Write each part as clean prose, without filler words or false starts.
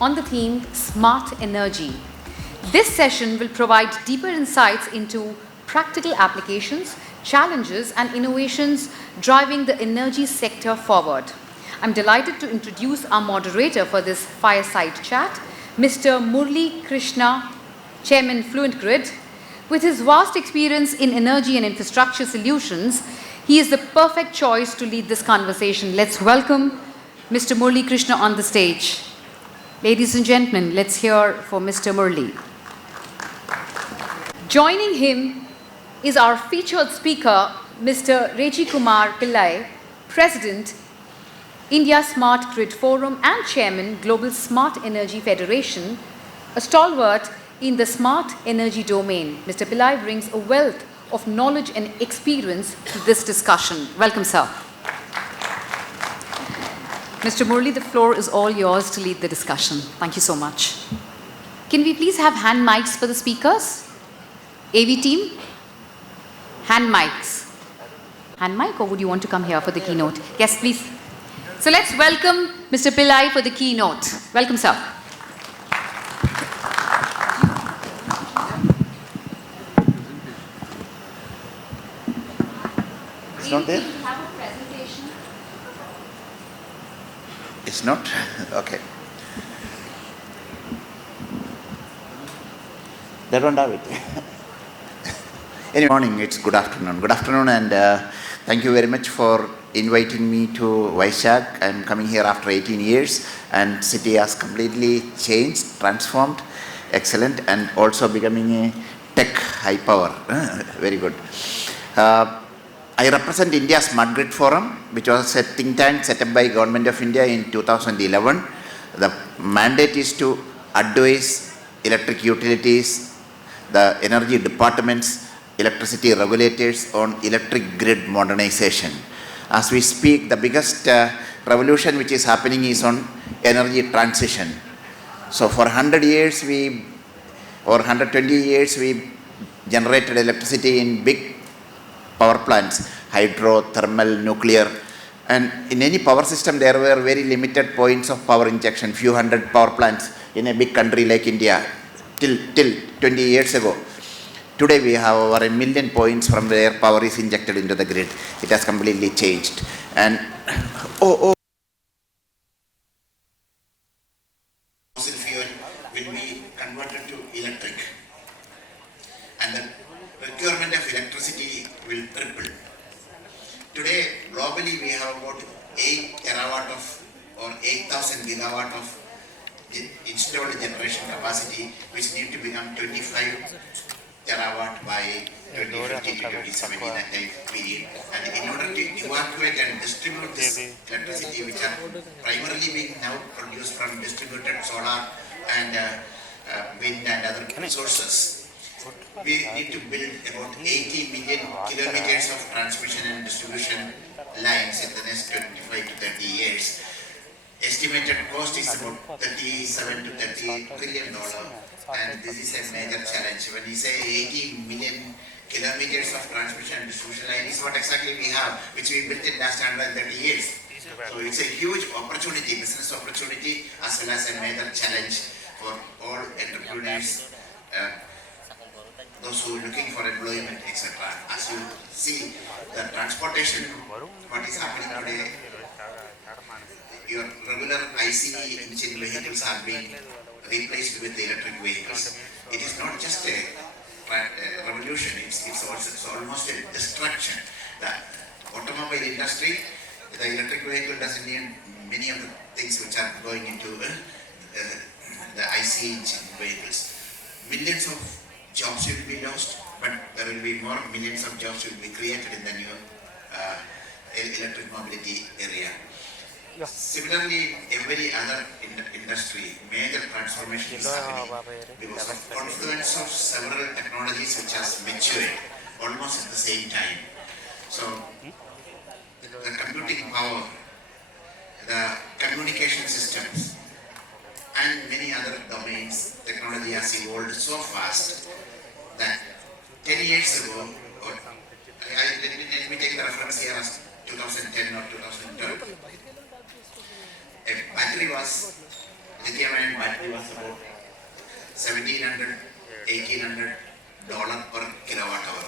on the theme Smart Energy. This session will provide deeper insights into practical applications, challenges, and innovations driving the energy sector forward. I'm delighted to introduce our moderator for this fireside chat, Mr. Murali Krishna, Chairman Fluentgrid. With his vast experience in energy and infrastructure solutions, he is the perfect choice to lead this conversation. Let's welcome Mr. Murali Krishna on the stage. Ladies and gentlemen, let's hear for Mr. Murali. Joining him is our featured speaker, Mr. Reji Kumar Pillai, President, India Smart Grid Forum and Chairman, Global Smart Energy Federation, a stalwart in the smart energy domain. Mr. Pillai brings a wealth of knowledge and experience to this discussion. Welcome, sir. Mr. Murali, the floor is all yours to lead the discussion. Thank you so much. Can we please have hand mics for the speakers? AV team? Hand mics. Hand mic, or would you want to come here for the keynote? Yes, please. So let's welcome Mr. Pillai for the keynote. Welcome, sir. It's not there? Have a presentation. It's not? Okay. They don't have it. Anyway, morning, it's good afternoon. Good afternoon, and thank you very much for inviting me to Vizag. I'm coming here after 18 years, and city has completely changed, transformed, excellent, and also becoming a tech high power. Very good. I represent India Smart Grid Forum, which was a think tank set up by Government of India in 2011. The mandate is to advise electric utilities, the energy departments, electricity regulators on electric grid modernization. As we speak, the biggest revolution which is happening is on energy transition. So for 100 years or 120 years we generated electricity in big power plants, hydro, thermal, nuclear, and in any power system there were very limited points of power injection, few hundred power plants in a big country like India till 20 years ago. Today we have over 1 million points from where power is injected into the grid. It has completely changed. And fossil fuel will be converted to electric. And the requirement of electricity will triple. Today, globally, we have about 8 terawatt of or 8,000 gigawatt of installed generation capacity, which need to become 25 terawatt by 2050 to 2070 in that time period. And in order to evacuate and distribute this electricity, which are primarily being now produced from distributed solar and wind and other sources, we need to build about 80 million kilometers of transmission and distribution lines in the next 25 to 30 years. Estimated cost is about $37 to $38 trillion, and this is a major challenge. When we say 80 million kilometers of transmission and distribution line is what exactly we have, which we built in last 130 years. So it's a huge opportunity, business opportunity, as well as a major challenge for all entrepreneurs, those who are looking for employment, etc. As you see, the transportation, what is happening today, your regular ICE engine vehicles are being replaced with electric vehicles. It is not just a revolution, it's almost a destruction. The automobile industry, the electric vehicle doesn't need many of the things which are going into the ICE engine vehicles. Millions of jobs will be lost, but there will be more millions of jobs will be created in the new electric mobility area. Yeah. Similarly, every other industry, major transformation is happening because of confluence of several technologies which has matured almost at the same time. So, the computing power, the communication systems, and many other domains, technology has evolved so fast that 10 years ago, or let me take the reference here as 2010 or 2012, a battery was lithium-ion battery was about $1,700, $1,800 per kilowatt hour.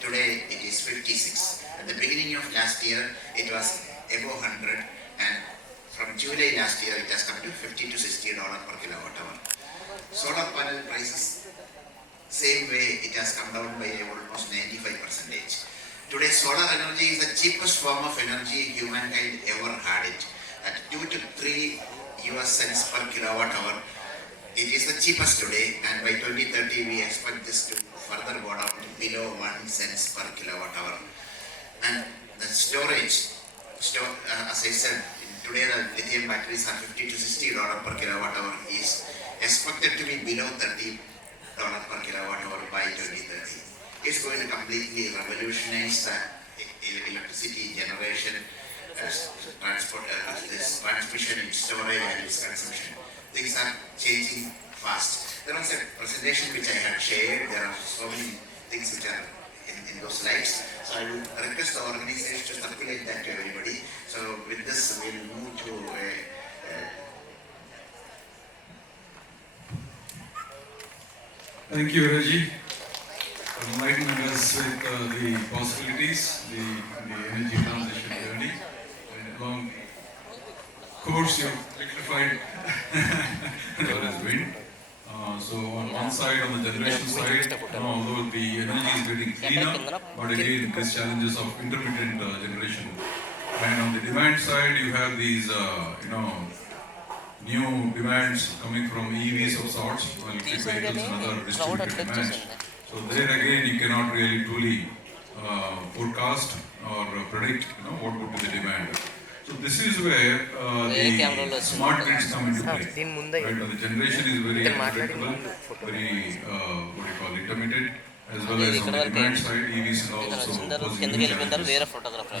Today it is 56. At the beginning of last year it was above 100, and from July last year it has come to $50 to $60 per kilowatt hour. Solar panel prices, same way it has come down by almost 95%. Today solar energy is the cheapest form of energy humankind ever had it. At 2 to 3 US cents per kilowatt hour, it is the cheapest today, and by 2030 we expect this to further go down to below 1 cents per kilowatt hour. And the storage, as I said, today the lithium batteries are $50 to $60 per kilowatt hour, is expected to be below $30 per kilowatt hour by 2030. It's going to completely revolutionize the electricity generation, transport, this transmission, storage, and its consumption. Things are changing fast. There was a presentation which I had shared. There are so many things which are in those slides. So I will request the organization to circulate that to everybody. So with this, we'll move to Thank you, Reji, for enlightening us with the possibilities, the energy transition journey, and along course you have electrified there is wind. So on one side, on the generation side, although the energy is getting cleaner, but again, there's challenges of intermittent generation. And on the demand side, you have these, new demands coming from EVs of sorts, electric vehicles and other distributed demands. So there again, you cannot really truly forecast or predict, what would be the demand. So this is where the smart grids come into play. Right? The generation is very unpredictable, very intermittent, as well as on the demand side, EVs and also pose huge challenges.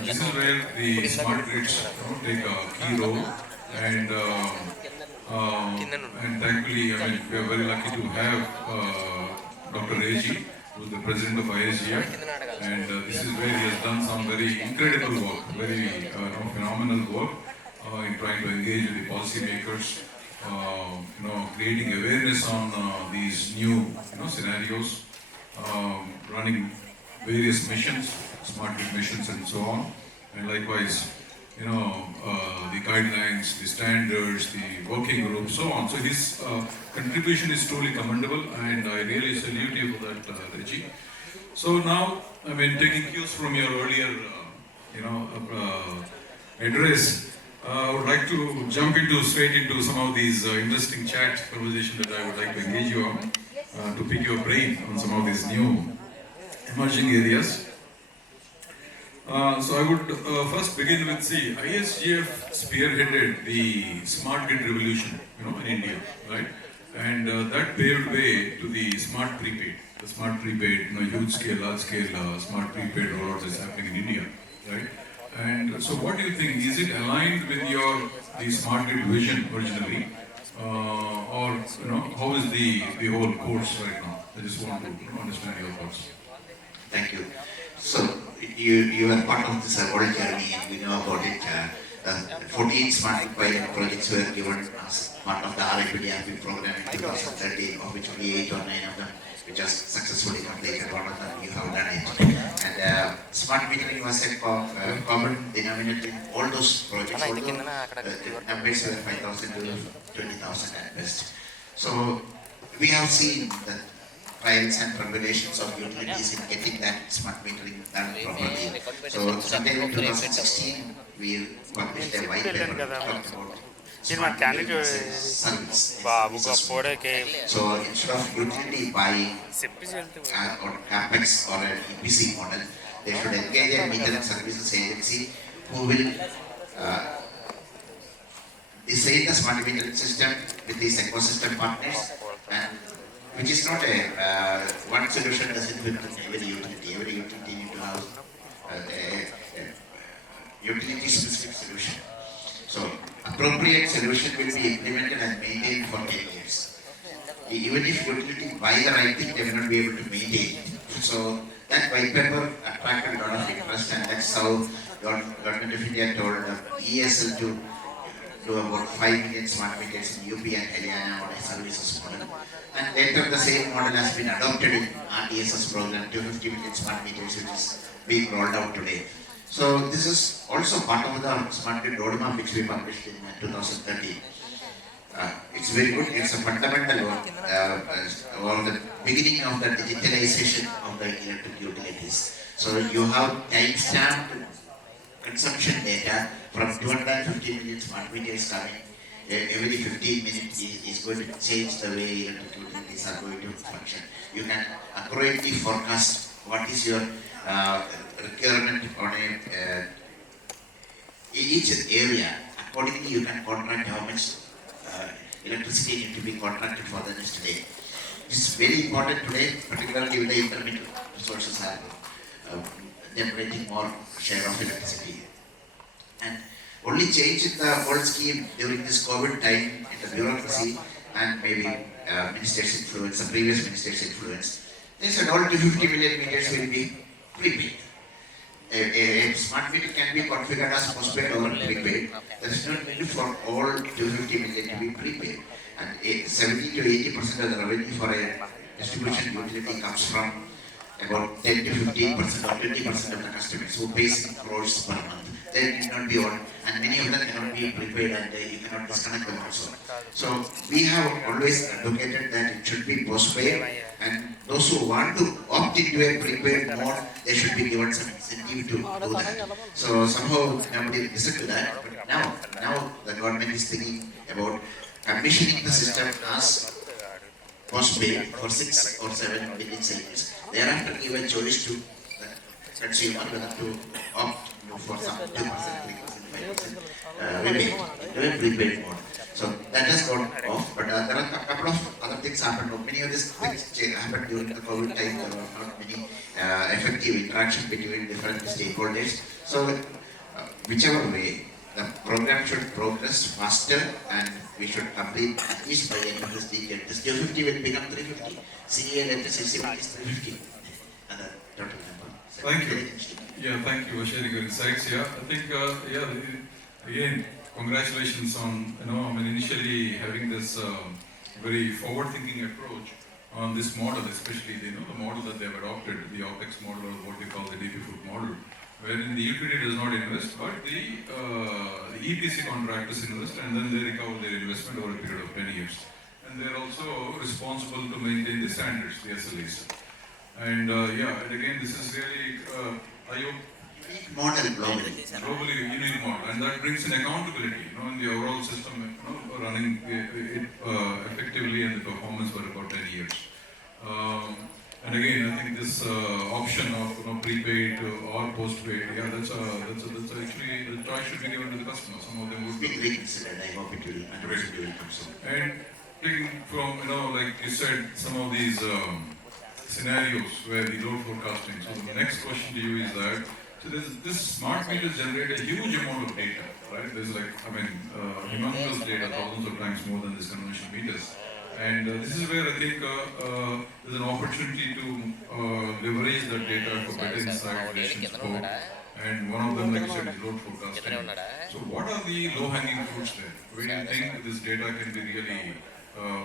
This is where the smart grids take a key role, and thankfully, we are very lucky to have Dr. Reji, who is the president of ISGF, and this is where he has done some very incredible work, very phenomenal work in trying to engage with the policymakers, creating awareness on these new scenarios, running various missions, smart grid missions and so on, and likewise the guidelines, the standards, the working group, so on. So his contribution is truly commendable, and I really salute you for that, Reji. So now, taking cues from your earlier, address, I would like to jump straight into some of these interesting chat conversation that I would like to engage you on, to pick your brain on some of these new emerging areas. So I would first begin with, ISGF spearheaded the smart grid revolution, in India, right? And that paved way to the smart prepaid. The smart prepaid, huge scale, large scale smart prepaid rollout is happening in India, right? And so what do you think? Is it aligned with the smart grid vision originally? Or, how is the whole course right now? I just want to understand your thoughts. Thank you. So you are part of this whole journey, and we know about it. 14 smart pilot projects were given as part of the APDTS25 program in 2013, of which only 8 or 9 of them which are successfully completed. One of them you have done it. And smart metering was a common denominator in all those projects, although the numbers were 5,000 to 20,000 at best. So we have seen that trials and tribulations of utilities in getting that smart metering done properly. So sometime in 2016, we published a white paper talking about smart metering as a service. So instead of utility buying or CapEx or an EPC model, they should engage a metering services agency who will design the smart metering system with these ecosystem partners, and which is not a one solution doesn't fit in every utility. Every utility needs to have a utility specific solution. So appropriate solution will be implemented and maintained for 10 years. Even if utility buy the right thing, they will not be able to maintain it. So that white paper attracted a lot of interest, and that's how Government of India told ESL to do about 5 million smart meters in UP and Haryana on a services model. And later the same model has been adopted in RDSS program, 250 million smart meters, which is being rolled out today. So this is also part of the smart grid roadmap which we published in 2013. It's very good. It's a fundamental one, or the beginning of the digitalization of the electric utilities. So you have time-stamped consumption data from 250 million smart meters coming every 15 minutes is going to change the way electric utilities are going to function. You can accurately forecast what is your requirement on each area. Accordingly, you can contract how much electricity need to be contracted for the next day. It's very important today, particularly with the intermittent resources are generating more share of electricity. And only change in the whole scheme during this COVID time in the bureaucracy and maybe minister's influence, the previous minister's influence, they said all 250 million meters will be prepaid. A smart meter can be configured as postpaid or prepaid. There is no need for all 250 million to be prepaid. And 70 to 80% of the revenue for a distribution utility comes from about 10 to 15% or 20% of the customers who pay in crores per month. They need not be on, and many of them cannot be prepaid and you cannot disconnect them also. So we have always advocated that it should be postpaid, and those who want to opt into a prepaid mode, they should be given some incentive to do that. So somehow nobody listened to that, but now the government is thinking about commissioning the system as postpaid for 6 or 7 million savings. Thereafter give a choice to the consumer whether to opt for some 2%, 3%, 5% rebate into a prepaid mode. So that has gone off, but there are a couple of other things happened. Many of these things happened during the COVID time. There were not many effective interaction between different stakeholders. So whichever way, the program should progress faster and we should complete at least by the end of this decade. This 250 will become 350. CA electricity is 350. And the total number. So thank you. Yeah, thank you for sharing your insights. Yeah, I think, again, congratulations on, initially having this very forward-thinking approach on this model, especially, the model that they have adopted, the OPEX model or what they call the DP food model, wherein the utility does not invest, but the EPC contractors invest and then they recover their investment over a period of 10 years. And they're also responsible to maintain the standards, the SLAs. And and again, this is really model globally. Globally unique model, and that brings in accountability, in the overall system, running it effectively, and the performance for about 10 years. And again, I think this option of prepaid or postpaid, that's actually the choice should be given to the customer. Some of them would be reconsidered. I hope it will come soon. And taking from like you said, some of these scenarios where the load forecasting. So the next question to you is that, so this smart meters generate a huge amount of data, right? There's humongous data, thousands of times more than these conventional meters. And this is where I think there's an opportunity to leverage that data for better insight, decision support. And one of them, like you said, is load forecasting. So what are the low-hanging fruits there? Where do you think this data can be really,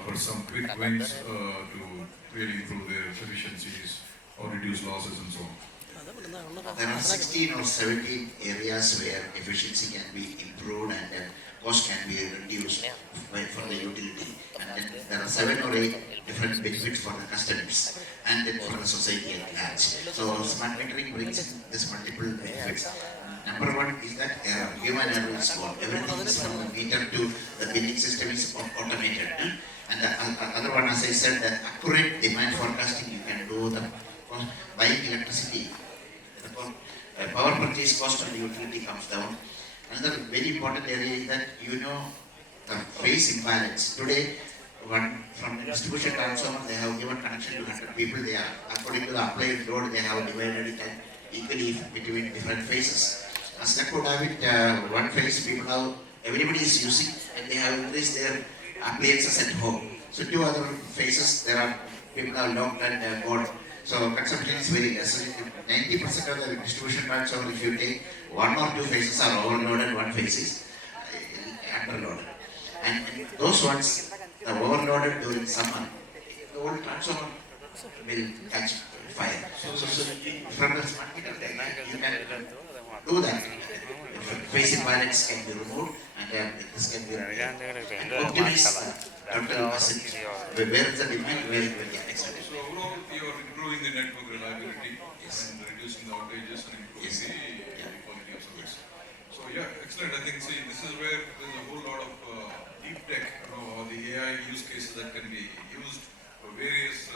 for some quick wins, to really improve their efficiencies or reduce losses and so on? There are 16 or 17 areas where efficiency can be improved and cost can be reduced for the utility. And then there are 7 or 8 different benefits for the customers and then for the society at large. So smart metering brings this multiple benefits. Number one is that human error is gone. Everything is from the meter to the billing system is automated. And the other one, as I said, the accurate demand forecasting, you can do the buying electricity. The power purchase cost of the utility comes down. Another very important area is that the phase imbalance. Today, from the distribution transformer, they have given connection to 100 people. They are, according to the applied load, they have divided it equally between different phases. As that could have it, one phase everybody is using, and they have increased their appliances at home. So 2 other phases, there are people are locked and bored. So consumption is very less. 90% of the distribution transformer, if you take 1 or 2 phases are overloaded, 1 phase is underloaded. And those ones, the overloaded during summer, the old transformer will catch fire. So from the smart meter, you can do that. Phase imbalance can be removed, and this can be optimize total asset. Where is the demand, where it will get extended. So overall, you are improving the network reliability and reducing the outages and improving the quality of service. So yeah, excellent. I think this is where there's a whole lot of deep tech, or the AI use cases that can be used for various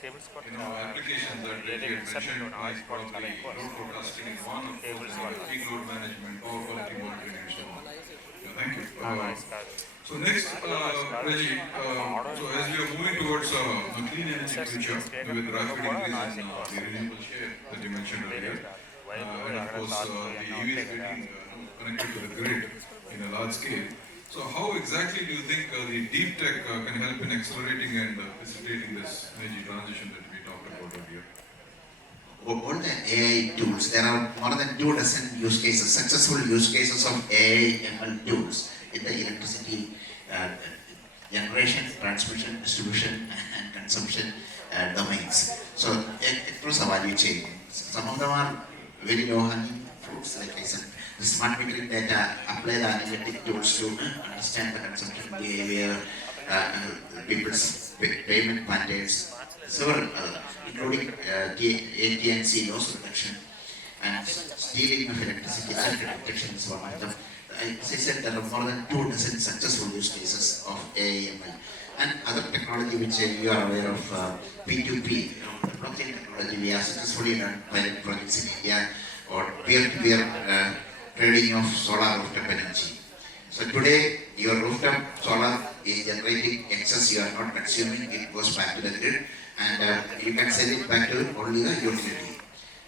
applications that Reji had mentioned, like probably load forecasting is one, of course, peak load management, power quality monitoring, and so on. Yeah, thank you. So next, Reji, so as we are moving towards a clean energy future with rapid increase in the renewable share that you mentioned earlier, and of course the EVs getting connected to the grid in a large scale. So how exactly do you think the deep tech can help in accelerating and facilitating this energy transition that we talked about earlier? All the AI tools, there are more than 2 dozen use cases, successful use cases of AI ML tools in the electricity generation, transmission, distribution, and consumption domains. So across the value chain, some of them are very low hanging fruits, like I said. The smart metering data, apply the analytic tools to understand the consumption behavior, people's payment patterns, several including APDTS25 loss reduction and stealing of electricity, self-detection is one of them. As I said, there are more than 2 dozen successful use cases of AI/ML. And other technology which you are aware of, P2P, blockchain technology, we have successfully done pilot projects in India, or peer-to-peer trading of solar rooftop energy. So today, your rooftop solar is generating excess, you are not consuming, it goes back to the grid, and you can sell it back to only the utility.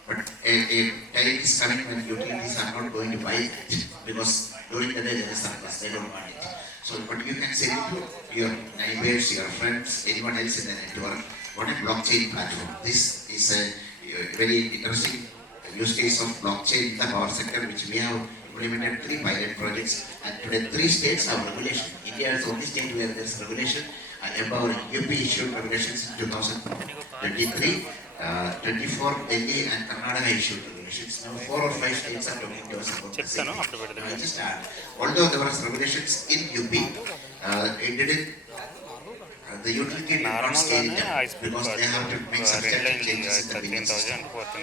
But a time is coming when utilities are not going to buy it, because during the day there is surplus, they don't want it. So, but you can sell it to your neighbors, your friends, anyone else in the network on a blockchain platform. This is a very interesting use case of blockchain in the power sector, which we have implemented 3 pilot projects, and today 3 states have regulation. India is the only state where there is regulation. About UP issued regulations in 2023, 24 Delhi and Karnataka issued regulations. Now 4 or 5 states are talking to us about this. Although there was regulations in UP, it didn't. The utility did not scale it up because they have to make substantial changes in the billing system.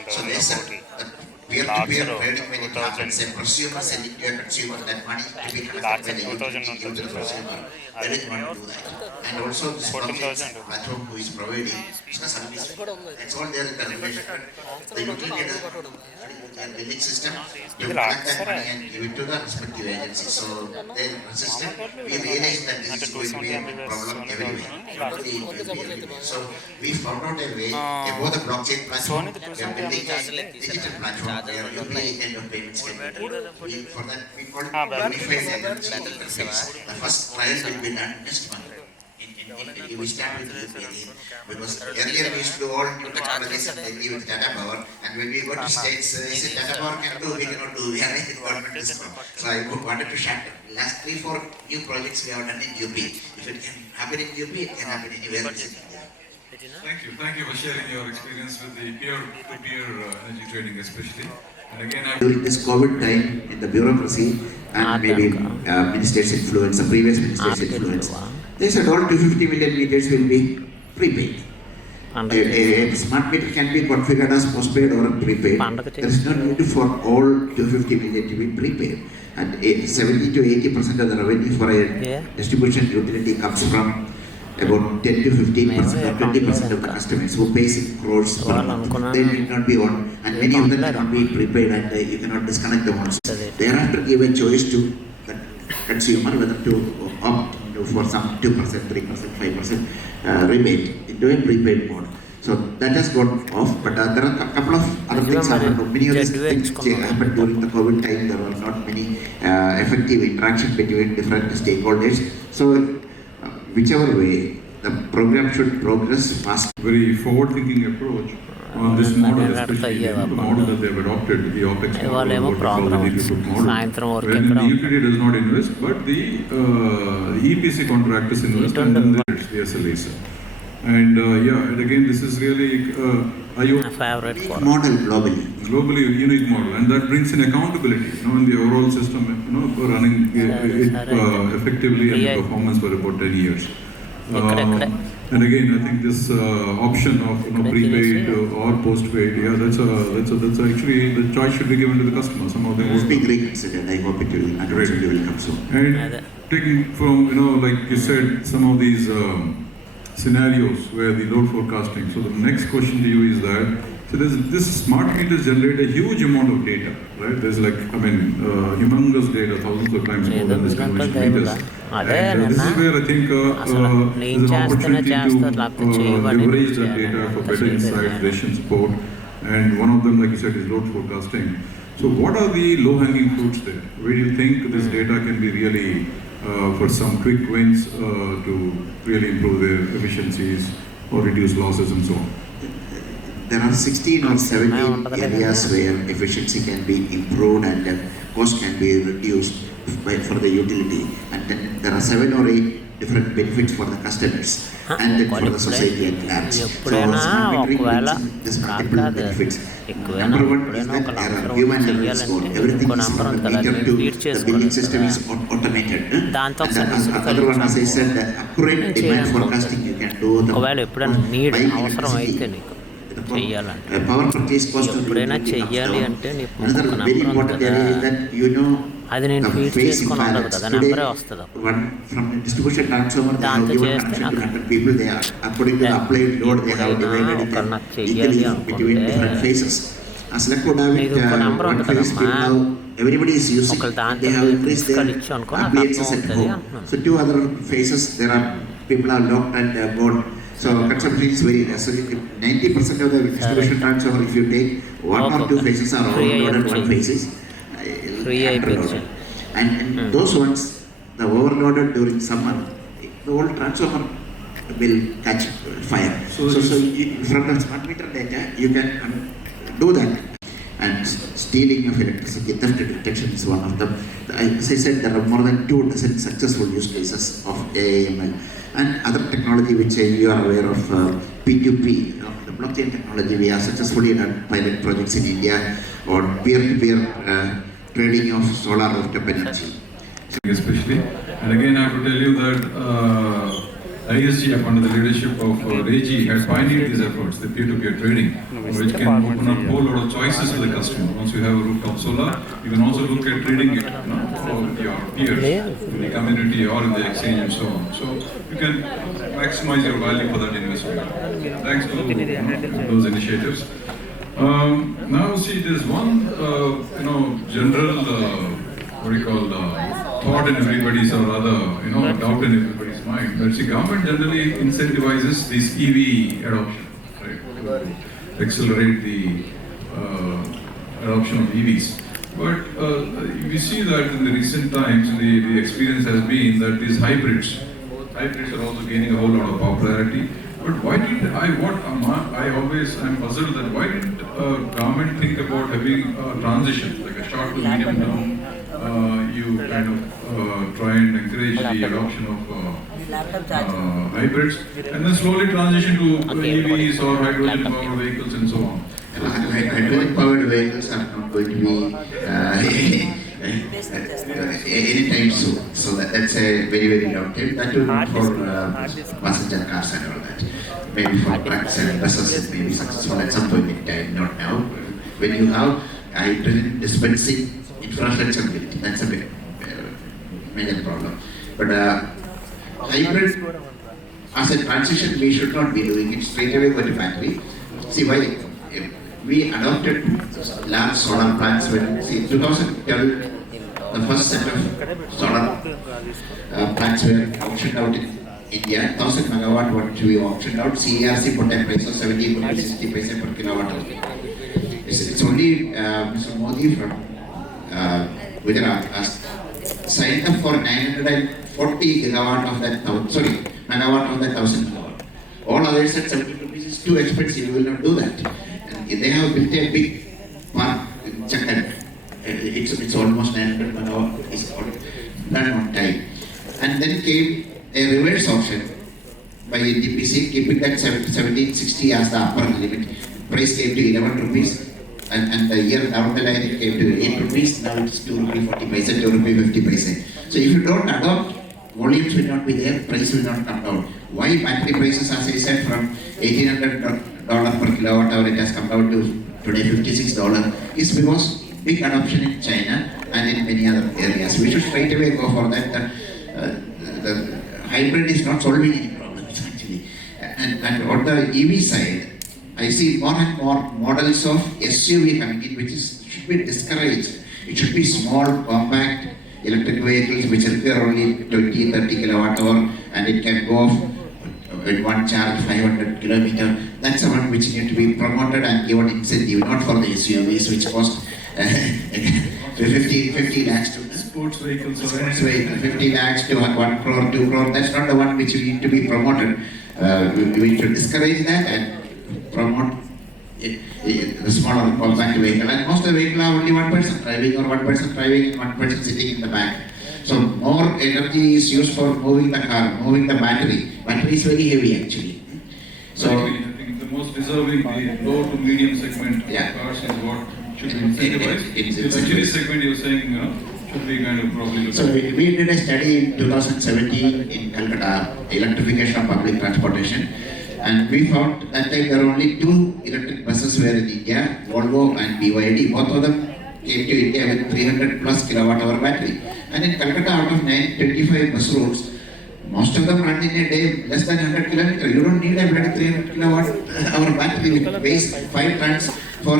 So they said that peer-to-peer trading, when it happens, a prosumer selling to a consumer, that money to be collected by the utility to the consumer. They didn't want to do that. And also this blockchain platform who is providing service, that's all there in the regulation. The utility and billing system to collect that money and give it to the respective agencies. So they resisted. We realized that this is going to be a problem everywhere. So we found out a way above the blockchain platform. We are building a digital platform where UPI kind of payments can be done. For that we call it unified energy interface. The first trial will be done next month. We start with UPI because earlier we used to do all new technologies and then give data power, and when we go to states, they say data power can do, we cannot do, we are in government system. So I wanted to shut last 3-4 new projects we have done in UP. If it can happen in UP, it can happen anywhere else in India. Thank you for sharing your experience with the peer-to-peer energy trading especially. And again, during this COVID time, in the bureaucracy and maybe minister's influence, the previous minister's influence, they said all 250 million meters will be prepaid. A smart meter can be configured as postpaid or prepaid. There is no need for all 250 million to be prepaid. And 70 to 80% of the revenue for a distribution utility comes from about 10 to 15% or 20% of the customers who pays in crores per month. They need not be on, and many of them cannot be prepaid, and you cannot disconnect them also. Thereafter, give a choice to the consumer whether to opt for some 2%, 3%, 5% rebate into a prepaid mode. So that has gone off, but there are a couple of other things happened. Many of these things happened during the COVID time. There were not many effective interaction between different stakeholders. So whichever way, the program should progress fast. Very forward-thinking approach on this model, especially the model that they have adopted, the OPEX model, what we call the digital model, wherein the utility does not invest, but the EPC contractors invest and then the SLAs. And and again, this is really a favorite model globally unique model, and that brings in accountability, in the overall system, running it effectively, and the performance for about 10 years. And again, I think this option of prepaid or postpaid, that's actually the choice should be given to the customer. Some of them must be reconsidered. I hope it will come soon. And taking from like you said, some of these scenarios where the load forecasting. So the next question to you is that, so this smart meters generate a huge amount of data, right? There's humongous data, thousands of times more than this conventional meters. And this is where I think there's an opportunity to leverage that data for better insight, decision support. And one of them, like you said, is load forecasting. So what are the low-hanging fruits there? Where do you think this data can be really for some quick wins to really improve their efficiencies or reduce losses and so on? There are 16 or 17 areas where efficiency can be improved and cost can be reduced for the utility. And then there are 7 or 8 different benefits for the customers and then for the society at large. So smart metering brings this multiple benefits. Number one is that there are human errors score. Everything is from the meter to the billing system is automated. And the other one, as I said, the accurate demand forecasting you can do. The power purchase cost of the another very important area is that the phase imbalance. Today, from distribution transformer, they have given connection to 100 people. They are, according to the applied load, they have divided it equally between different phases. As like would have it, one phase till now, everybody is using. They have increased their appliances at home. So 2 other phases, there are people are locked and bored. So consumption is very less. So 90% of the distribution transformer, if you take 1 or 2 phases are overloaded, 1 phase is underloaded. And those ones, the overloaded during summer, the whole transformer will catch fire. So from the smart meter data, you can do that. And stealing of electricity, theft detection is one of them. As I said, there are more than 2 dozen successful use cases of AIML. And other technology which you are aware of, P2P, the blockchain technology, we have successfully done pilot projects in India on peer-to-peer trading of solar rooftop energy. Especially, and again I have to tell you that ISGF under the leadership of Reji has pioneered these efforts, the peer-to-peer trading, which can open up a whole lot of choices to the customer. Once you have a rooftop solar, you can also look at trading it for your peers in the community or in the exchange and so on. So you can maximize your value for that investment. Thanks to those initiatives. Now see, there's one general thought in everybody's or rather doubt in everybody's mind. That the government generally incentivizes this EV adoption, right? To accelerate the adoption of EVs. But we see that in the recent times, the experience has been that these hybrids are also gaining a whole lot of popularity. But why did I always am puzzled that why didn't government think about having a transition, like a short to medium term? You kind of try and encourage the adoption of hybrids and then slowly transition to EVs or hydrogen powered vehicles and so on. Hydrogen powered vehicles are not going to be anytime soon. So that's a very, very long time. That will be for passenger cars and all that. Maybe for trucks and buses it may be successful at some point in time, not now. When you have hydrogen dispensing infrastructure built, that's a big major problem. But hybrid, as a transition, we should not be doing it straight away for the factory. See why we adopted large solar plants when, see, 2012, the first set of solar plants were auctioned out in India. 1000 megawatt what we auctioned out. CERC put a price of 70 to 60 paise per kilowatt hour. It's only Mr. Modi from Gujarat signed up for 940 gigawatt of that, megawatt on the 1000 megawatt. All others at 70 rupees is too expensive, you will not do that. And they have built a big park in Chakkan. It's almost 900 megawatt, it's all done on time. And then came a reverse option by NTPC, keeping that 1760 as the upper limit. Price came to 11 rupees, and the year down the line it came to 8 rupees, now it's 2 rupees 40 paise, 2 rupees 50 paise. So if you don't adopt, volumes will not be there, price will not come down. Why battery prices, as I said, from $1,800 per kilowatt hour, it has come down to today $56, is because big adoption in China and in many other areas. We should straight away go for that. The hybrid is not solving any problems actually. And on the EV side, I see more and more models of SUV coming in, which should be discouraged. It should be small, compact electric vehicles which require only 20-30 kilowatt hour, and it can go off with one charge 500 kilometer. That's the one which need to be promoted and given incentive, not for the SUVs which cost 50 lakhs to sports vehicles, 50 lakhs to 1 crore, 2 crore. That's not the one which need to be promoted. We should discourage that and promote the smaller compact vehicle. And most of the vehicle are only one person driving, or one person driving and one person sitting in the back. So more energy is used for moving the car, moving the battery. Battery is very heavy actually. So I think the most deserving, the low to medium segment cars is what should be incentivized. The luxury segment you're saying, should be kind of probably. So we did a study in 2017 in Calcutta, electrification of public transportation, and we found that there are only 2 electric buses were in India, Volvo and BYD. Both of them came to India with 300 plus kilowatt hour battery. And in Calcutta, out of 925 bus routes, most of them run in a day less than 100 kilometers. You don't need a 300 kilowatt hour battery which weighs 5 tons for.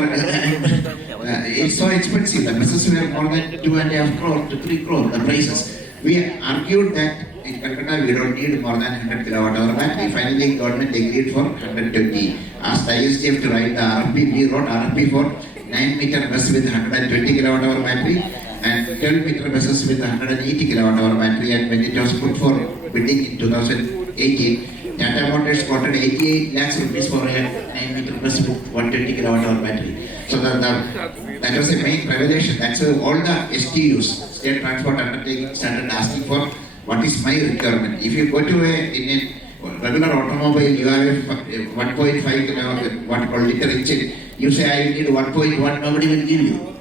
It's so expensive. The buses were more than 2.5 crore to 3 crore, the prices. We argued that in Calcutta we don't need more than 100 kilowatt hour battery. Finally, government agreed for 120. Asked the ISGF to write the RFP. We wrote RFP for 9-meter bus with 120 kilowatt hour battery and 12-meter buses with 180 kilowatt hour battery. And when it was put for bidding in 2018, Tata Motors quoted 88 lakhs rupees for a 9-meter bus with 120 kilowatt hour battery. So that was the main revelation. That's why all the STUs, State Transport Undertaking, started asking for what is my requirement. If you go to in a regular automobile, you have a 1.5 kilowatt what called liter engine. You say I need 1.1, nobody will give you.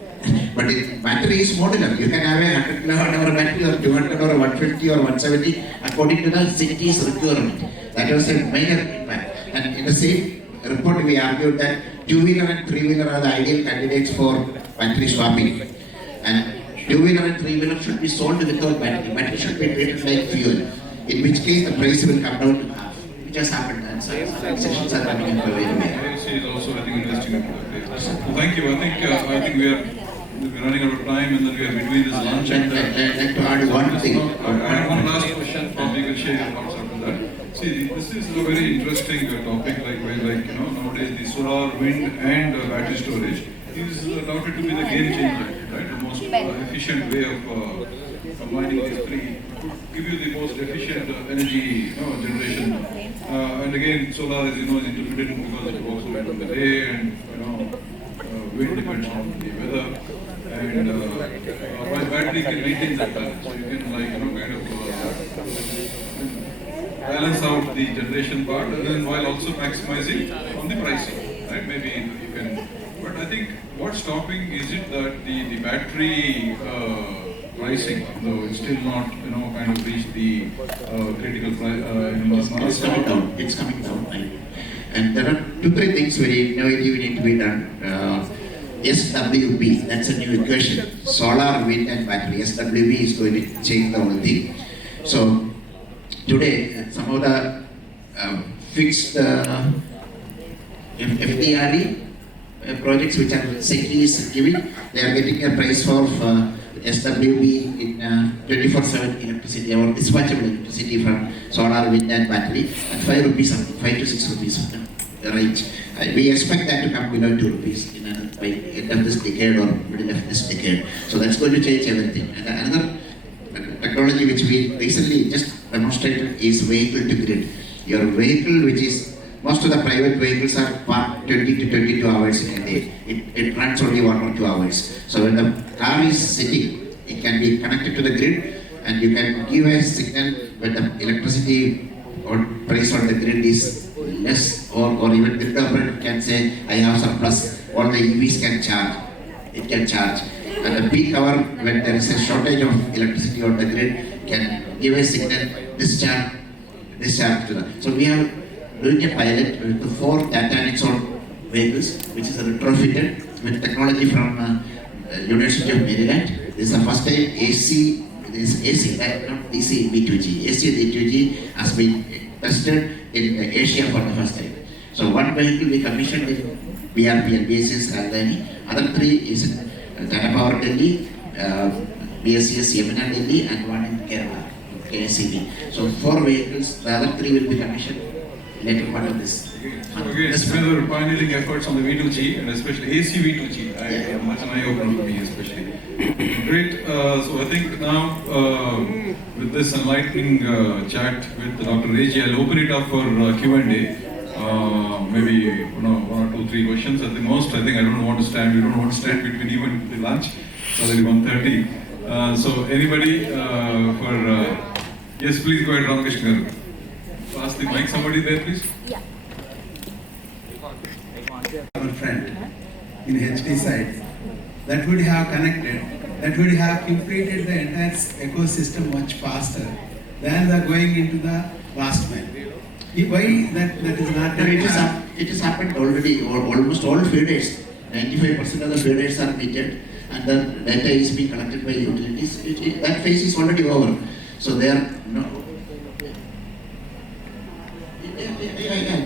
But the battery is modular. You can have a 100 kilowatt hour battery or 200 or 150 or 170 according to the city's requirement. That was a major impact. And in the same report, we argued that 2-wheeler and 3-wheeler are the ideal candidates for battery swapping. And 2-wheeler and 3-wheeler should be sold without battery. Battery should be treated like fuel. In which case the price will come down to half. It just happened. And so sessions are coming in for very well. ISC is also, I think, investing in that. So thank you. I think we're running out of time, and then we are between this lunch and. I'd like to add one thing. I had one last question. Probably you can share your thoughts after that. See, this is a very interesting topic. Nowadays the solar, wind, and battery storage is touted to be the game changer, right? The most efficient way of combining these three to give you the most efficient energy generation. And again, solar, as you know, is intermittent because it works only in the day, and wind depends on the weather. And while battery can retain that balance, so you can balance out the generation part, and then while also maximizing on the pricing, right? Maybe you can. But I think what's stopping is it that the battery pricing, though it's still not kind of reached the critical price. It's coming down. It's coming down. And there are 2-3 things very innovative need to be done. SWB, that's a new equation. Solar, wind and battery. SWB is going to change the whole thing. So today, some of the fixed FDRE projects which are SECI is giving, they are getting a price for SWB in 24/7 electricity or dispatchable electricity from solar, wind and battery at 5 rupees, 5 to 6 rupees range. We expect that to come below 2 rupees by end of this decade or middle of this decade. So that's going to change everything. And another technology which we recently just demonstrated is vehicle to grid. Your vehicle, which is most of the private vehicles are parked 20 to 22 hours in a day. It runs only 1 or 2 hours. So when the car is sitting, it can be connected to the grid and you can give a signal when the electricity or price on the grid is less or even the operator can say, I have surplus, all the EVs can charge. It can charge. And the peak hour when there is a shortage of electricity on the grid can give a signal, discharge to the. So we are doing a pilot with the 4 data and on vehicles, which is retrofitted with technology from University of Maryland. This is the first time AC, not DC V2G. AC V2G has been tested in Asia for the first time. So one vehicle we commissioned in BRPL basis Gannamani. Other 3 is Tata Power Delhi, BSCS Yamuna Delhi, and one in Kerala, KSCB. So 4 vehicles, the other 3 will be commissioned later part of this. Okay, similar pioneering efforts on the V2G and especially AC V2G. Much an eye-opener for me especially. Great. So I think now with this enlightening chat with Dr. Reji, I'll open it up for Q&A. Maybe 1 or 2, 3 questions at the most. I think I don't want to stand. We don't want to stand between even the lunch. It's already 1:30. So anybody yes, please go ahead, Ramakrishna. Pass the mic. Somebody there, please. Yeah. Our friend in HD side that would have connected, that would have completed the entire ecosystem much faster than the going into the last mile. Why that is not? It has happened already. Almost all feeders, 95% of the feeders are metered, and the data is being collected by utilities. That phase is already over. So they are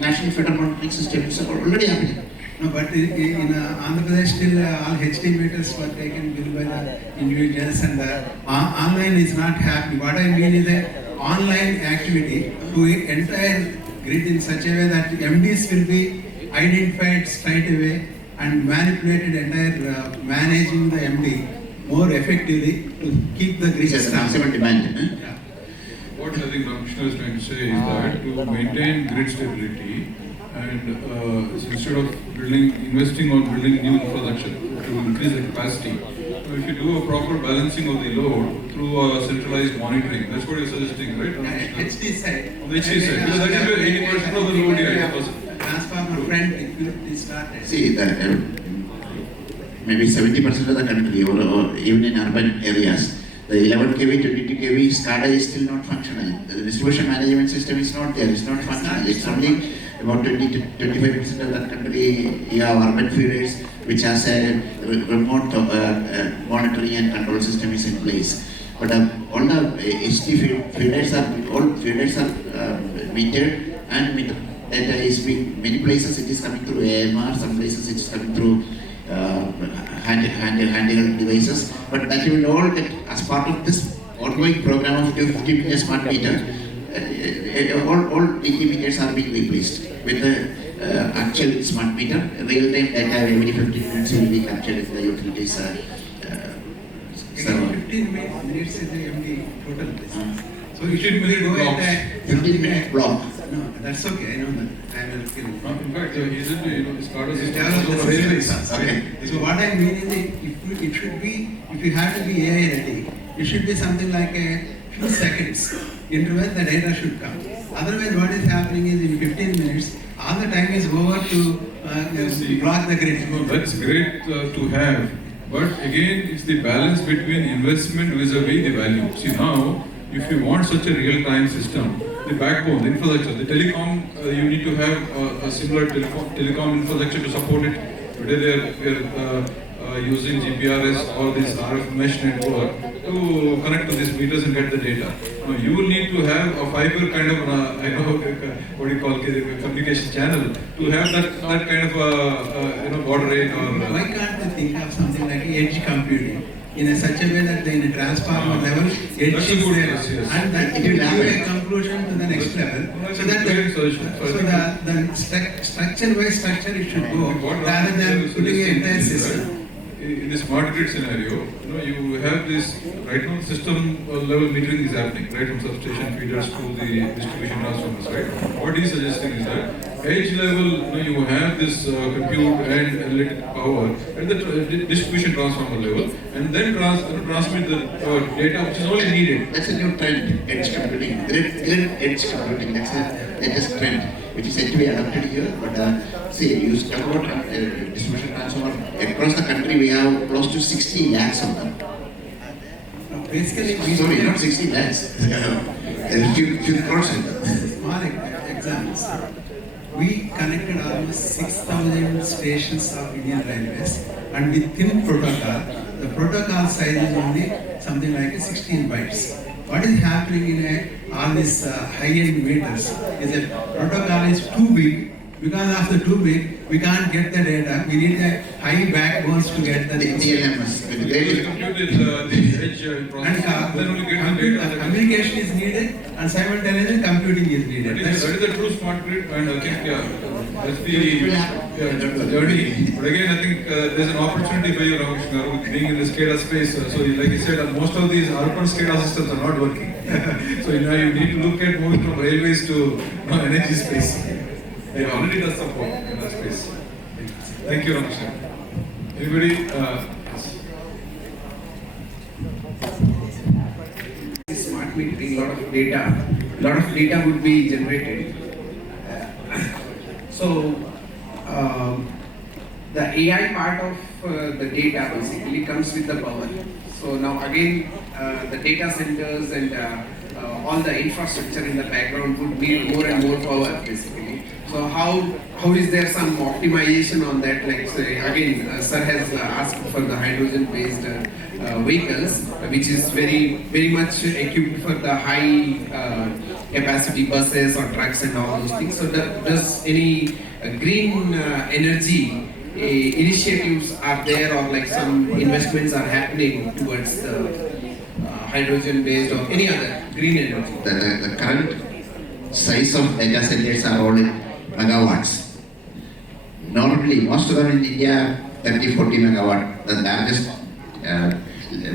national feeder monitoring systems are already happening. No, but in Andhra Pradesh still all HD meters were taken built by the individuals and the online is not happening. What I mean is the online activity to entire grid in such a way that MDs will be identified straight away and manipulated entire managing the MD more effectively to keep the grid maximum demand. Yeah. What I think Krishna is trying to say is that to maintain grid stability and so instead of investing or building new infrastructure to increase the capacity, if you do a proper balancing of the load through centralized monitoring, that's what you're suggesting, right? HD side. On the HD side, because that is where 80% of the load is. Transformer front equipment is started. See, maybe 70% of the country, or even in urban areas, the 11 kV, 22 kV SCADA is still not functional. The distribution management system is not there, it's not functional. It's only about 20 to 25% of the country. You have urban feeders which has a remote monitoring and control system is in place. But all the HT feeders are metered and data is being, many places it is coming through AMR, some places it is coming through handheld devices, but that will all get as part of this ongoing program of 50 million smart meter. All DT meters are being replaced with the actual smart meter. Real-time data every 15 minutes will be captured in the utilities server. 15 minutes is the MD total. So you 15 should minute go blocks. at 15-minute block. No, that's okay. I know that. I will kill it. In fact, he's in the SCADA It's system. developed So the railways. systems. Okay. So what I mean is it should be, if you have to be AI ready, it should be something like a few seconds interval the data should come. Otherwise what is happening is in 15 minutes, all the time is over to block the grid. No, that's great to have. But again, it's the balance between investment vis-a-vis the value. See now, if you want such a real-time system, the backbone, the infrastructure, the telecom, you need to have a similar telecom infrastructure to support it. Today we are using GPRS or this RF mesh network to connect to these meters and get the data. Now you will need to have a fiber kind of, I know what do you call it, communication channel to have that kind of baud rate or. Why can't they think of something like edge computing in such a way that in a transformer level, edge is there, yes. and that it will give a conclusion to the next level, so that the structure by structure it should go rather than putting an entire system. in this smart grid scenario, you have this, right now system level metering is happening, right, from substation feeders to the distribution transformers, right? What he's suggesting is that edge level, you have this compute and electric power at the distribution transformer level, and then transmit the data which is only needed. That's a new trend, edge computing, grid edge computing, that's a latest trend, which is said to be adopted here, but see, you talk about distribution transformer, across the country we have close to 60 lakhs of them. Basically, Sorry, not 60 lakhs, few crores of them. Small examples. We connected almost 6,000 stations of Indian Railways, and within protocol, the protocol size is only something like 16 bytes. What is happening in all these high-end meters is that protocol is too big. Because of the too big, we can't get the data. We need the high backbones to get the DLMS. The edge process, then only get the data. Communication is needed, and simultaneously computing is needed. That is the true smart grid, and I think that's the journey. But again, I think there's an opportunity for you, Ramakrishna, being in the SCADA space. So, like you said, most of these urban SCADA systems are not working. So you need to look at moving from railways to energy space. They already does some work in that space. Thank you, Ramakrishna. Anybody? Smart metering, lot of data would be generated. So the AI part of the data basically comes with the power. So now again, the data centers and all the infrastructure in the background would need more and more power basically. So how is there some optimization on that? Like say, again, sir has asked for the hydrogen-based vehicles, which is very much equipped for the high capacity buses or trucks and all those things. So does any green energy initiatives are there, or like some investments are happening towards the hydrogen-based or any other green energy? The current size of data centers are all in megawatts. Normally, most of them in India, 30-40 megawatt, the largest,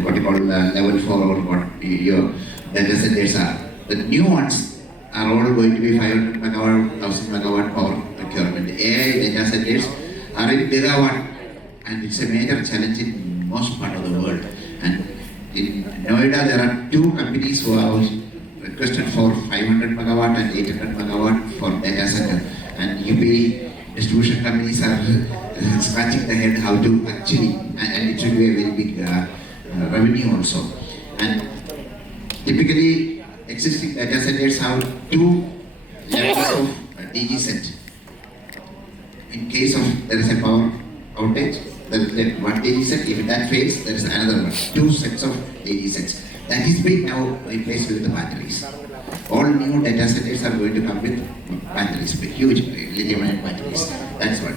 what you call level 4 or what your data centers are. The new ones are all going to be 500 megawatt, 1000 megawatt power procurement. AI data centers are in gigawatt, and it's a major challenge in most part of the world. And in Noida, there are two companies who have requested for 500 megawatt and 800 megawatt for data center. And UP distribution companies are scratching the head how to actually, and it should be a very big revenue also. And typically, existing data centers have two levels of DG set. In case of there is a power outage, there is one DG set. If that fails, there is another one. Two sets of DG sets. That is being now replaced with the batteries. All new data centers are going to come with batteries, huge lithium-ion batteries. That's what.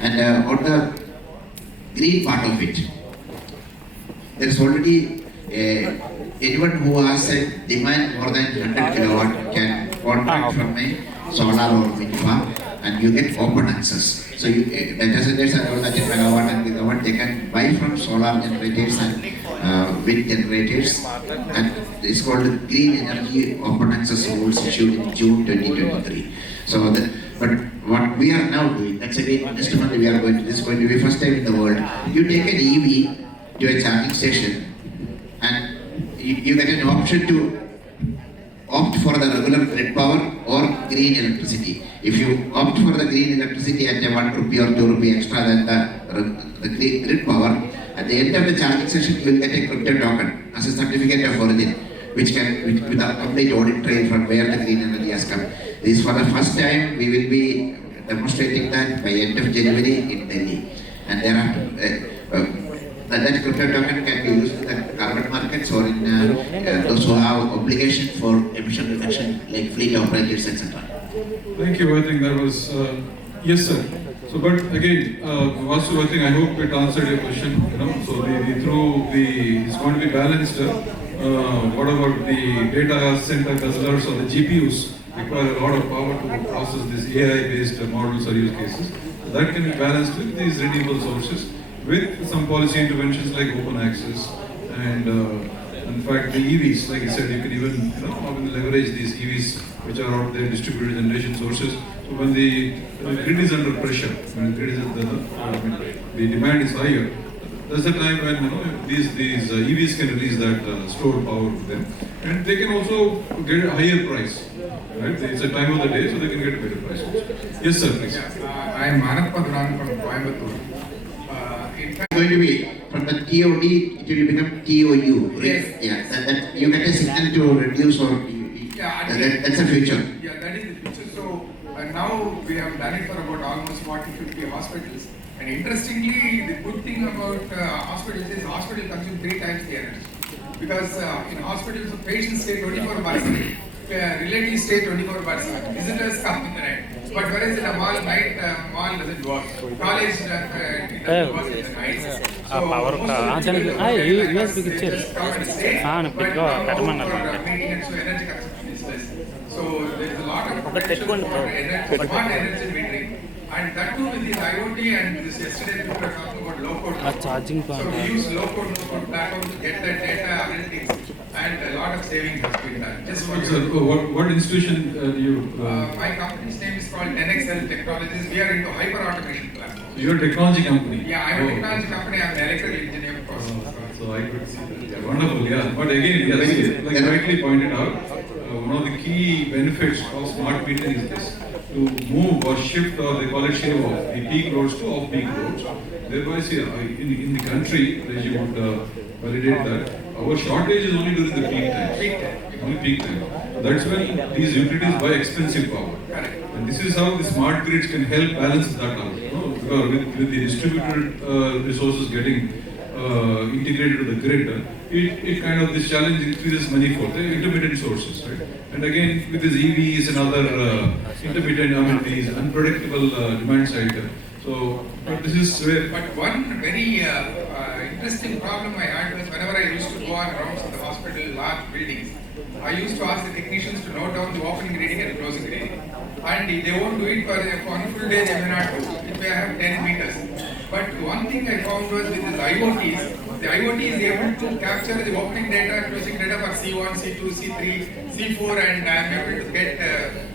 And on the green part of it, there is already anyone who has a demand more than 100 kilowatt can contract from a solar or wind farm, and you get open access. So data centers are all at 10 megawatt and gigawatt. They can buy from solar generators and wind generators, and it's called the Green Energy Open Access Rules issued in June 2023. So, but what we are now doing, that's again next month we are going to, this is going to be first time in the world. You take an EV to a charging station, and you get an option to opt for the regular grid power or green electricity. If you opt for the green electricity at a 1 rupee or 2 rupee extra than the grid power, at the end of the charging session you will get a crypto token as a certificate of origin, which can, with a complete audit trail from where the green energy has come. This is for the first time we will be demonstrating that by end of January in Delhi. And thereafter, that crypto token can be used in the carbon markets or in those who have obligation for emission reduction, like fleet operators, etc. Thank you. I think that was yes, sir. So, but again, Vasu, I think I hope it answered your question. So it's going to be balanced. What about the data center clusters or the GPUs require a lot of power to process these AI-based models or use cases. So that can be balanced with these renewable sources. with some policy interventions like open access and in fact the EVs, like I said, you can even leverage these EVs which are out there, distributed generation sources. So when the grid is under pressure, when the grid is the demand is higher, that's the time when these EVs can release that stored power to them, and they can also get a higher price. Right? It's a time of the day, so they can get a better price. Yes, sir, please. I am Manak Padran from Coimbatore. In fact, Going to be from the TOD, it will become TOU. Right? Yes. Yeah, that you get a signal to reduce or that's the future. yeah, that is the future. So now we have done it for about almost 40-50 hospitals. And interestingly, the good thing about hospitals is hospital consume 3 times the energy. Because in hospitals, the patients stay 24 hours a day. Relatives stay 24 hours a day. Visitors come in the night. But whereas in a mall, mall doesn't work. College it doesn't work in the night. So power most of the people USB just come and stay. But now for maintenance, so energy consumption is less. So there is a lot of potential for smart energy metering. And that too with this IoT and this yesterday people were talking about low-code. Charging point. So we use low-code, no-code platform to get that data analytics, and a lot of saving has been done. Just for Sir, what institution do you? my company's name is called 10XL Technologies. We are into hyper-automation platform. You're a technology company. Yeah, I'm a technology company. I'm an electrical engineer, of course. So I could see that. Yeah, wonderful, yeah. But again, yes, like rightly pointed out, one of the key benefits of smart metering is this: to move or shift, or they call it shave off, the peak loads to off-peak loads. Thereby, see, in the country, as you would validate that, our shortage is only during the peak time. Only peak time. So that's when these utilities buy expensive power. And this is how the smart grids can help balance that out. Because with the distributed resources getting integrated to the grid, it kind of, this challenge increases money for the intermittent sources, right? And again, with these EVs and other intermittent, these unpredictable demand side. So, but this is where. But one very interesting problem I had was whenever I used to go on rounds in the hospital, large buildings, I used to ask the technicians to note down the opening reading and closing reading. And if they won't do it for one full day, they may not do. It may have 10 meters. But one thing I found was with these IoTs, the IoT is able to capture the opening data, closing data for C1, C2, C3, C4, and I am able to get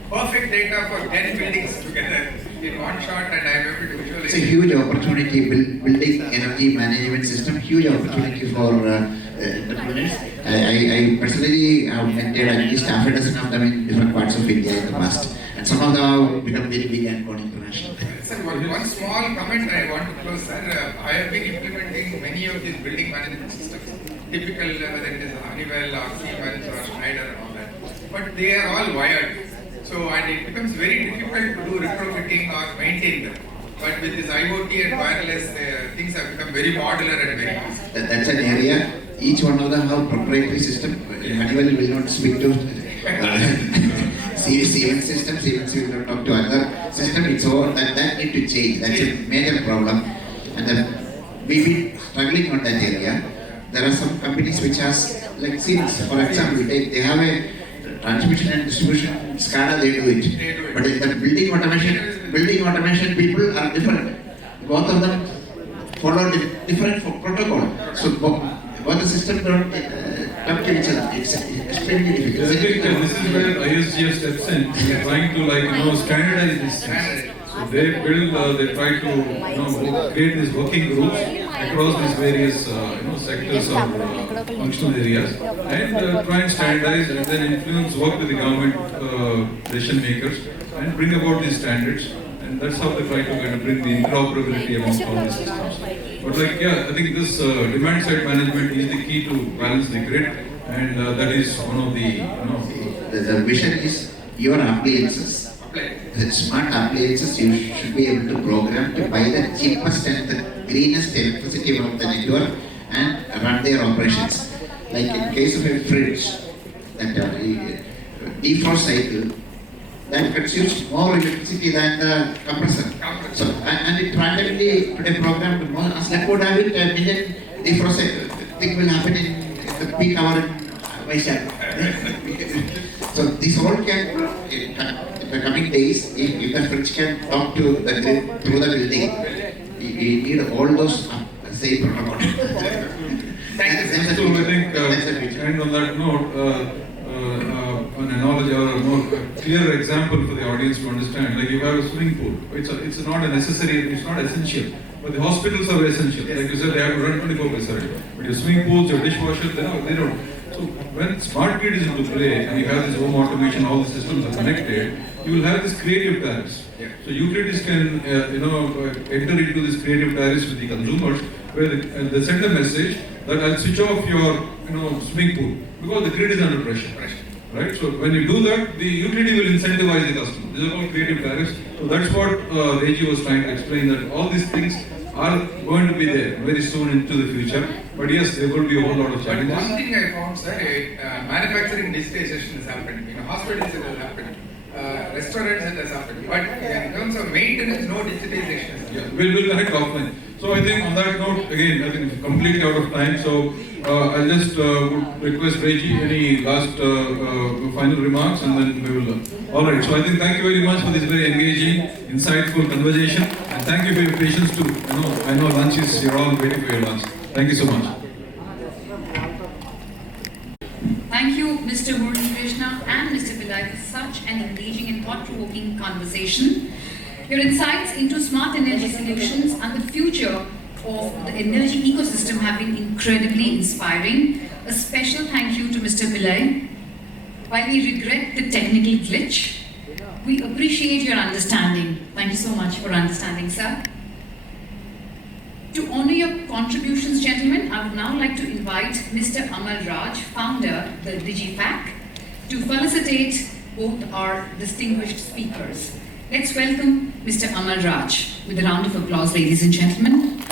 perfect data for 10 buildings together in one shot, and I am able to visualize. It's a huge opportunity, building energy management system, huge opportunity for entrepreneurs. I personally have mentored at least half a dozen of them in different parts of India in the past. And some of them have become very big and gone international. Sir, one small comment I want to close, sir. I have been implementing many of these building management systems, typical whether it is Honeywell or Siemens or Schneider and all that. But they are all wired. So, and it becomes very difficult to do retrofitting or maintain them. But with this IoT and wireless, things have become very modular and very easy. That's an area. Each one of them have proprietary system. Honeywell will not speak to Siemens system. Siemens will not talk to other system. It's all that need to change. That's a major problem. And then we've been struggling on that area. There are some companies which has, like Siemens, for example, they have a transmission and distribution SCADA, they do it. But in the building automation people are different. Both of them follow different protocol. So both the systems don't come to each other. It's extremely difficult. This is where ISGF steps in. They're trying to standardize these things. So they build, they try to create these working groups across these various sectors or functional areas, and try and standardize and then influence, work with the government decision makers and bring about these standards. And that's how they try to kind of bring the interoperability amongst all these systems. But I think this demand side management is the key to balance the grid, and that is one of the The vision is your appliances. The smart appliances you should be able to program to buy the cheapest and the greenest electricity from the network and run their operations. Like in case of a fridge, that defrost cycle, that consumes more electricity than the compressor. So, and it randomly today programmed more, as that would have it, a million defrost cycle thing will happen in the peak hour in Vaishak. So this all can, in the coming days, if the fridge can talk to the grid through the building, we need all those same protocol. Thank you. So I think, and on that note, an analogy or a more clear example for the audience to understand, like you have a swimming pool, it's not a necessary, it's not essential, but the hospitals are essential. Yes. Like you said, they have to run 24/7. But your swimming pools, your dishwasher, they don't. So when smart grid is into play and you have this home automation, all the systems are connected, you will have this creative tariffs. Yeah. So utilities can, enter into this creative tariffs with the consumers, where they send a message that I'll switch off your, swimming pool because the grid is under pressure. Right? So when you do that, the utility will incentivize the customer. These are all creative tariffs. So that's what Reji was trying to explain, that all these things are going to be there very soon into the future. But yes, there will be a whole lot of But challenges. one thing I found, sir, manufacturing digitization is happening. Hospitals it has happened. Restaurants it has happened. But in terms of maintenance, no digitization. Yeah, we'll connect offline. So I think on that note, again, I think it's completely out of time. So I'll just would request Reji any last final remarks, and then we will. All right. So I think thank you very much for this very engaging, insightful conversation, and thank you for your patience too. I know lunch is, you're all waiting for your lunch. Thank you so much. Thank you, Mr. Murali, Krishna and Mr. Pillai for such an engaging and thought-provoking conversation. Your insights into smart energy solutions and the future of the energy ecosystem have been incredibly inspiring. A special thank you to Mr. Pillai. While we regret the technical glitch, we appreciate your understanding. Thank you so much for understanding, sir. To honor your contributions, gentlemen, I would now like to invite Mr. Amal Raj, founder of the DigiFac, to felicitate both our distinguished speakers. Let's welcome Mr. Amal Raj with a round of applause, ladies and gentlemen.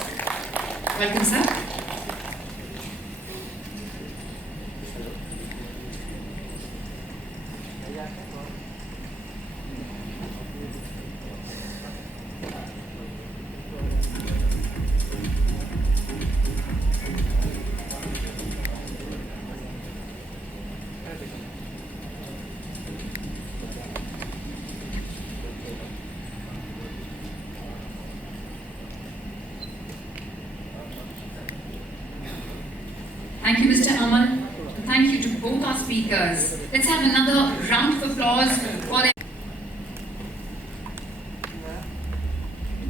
Welcome, sir. Thank you, Mr. Amal. Thank you to both our speakers. Let's have another round of applause for their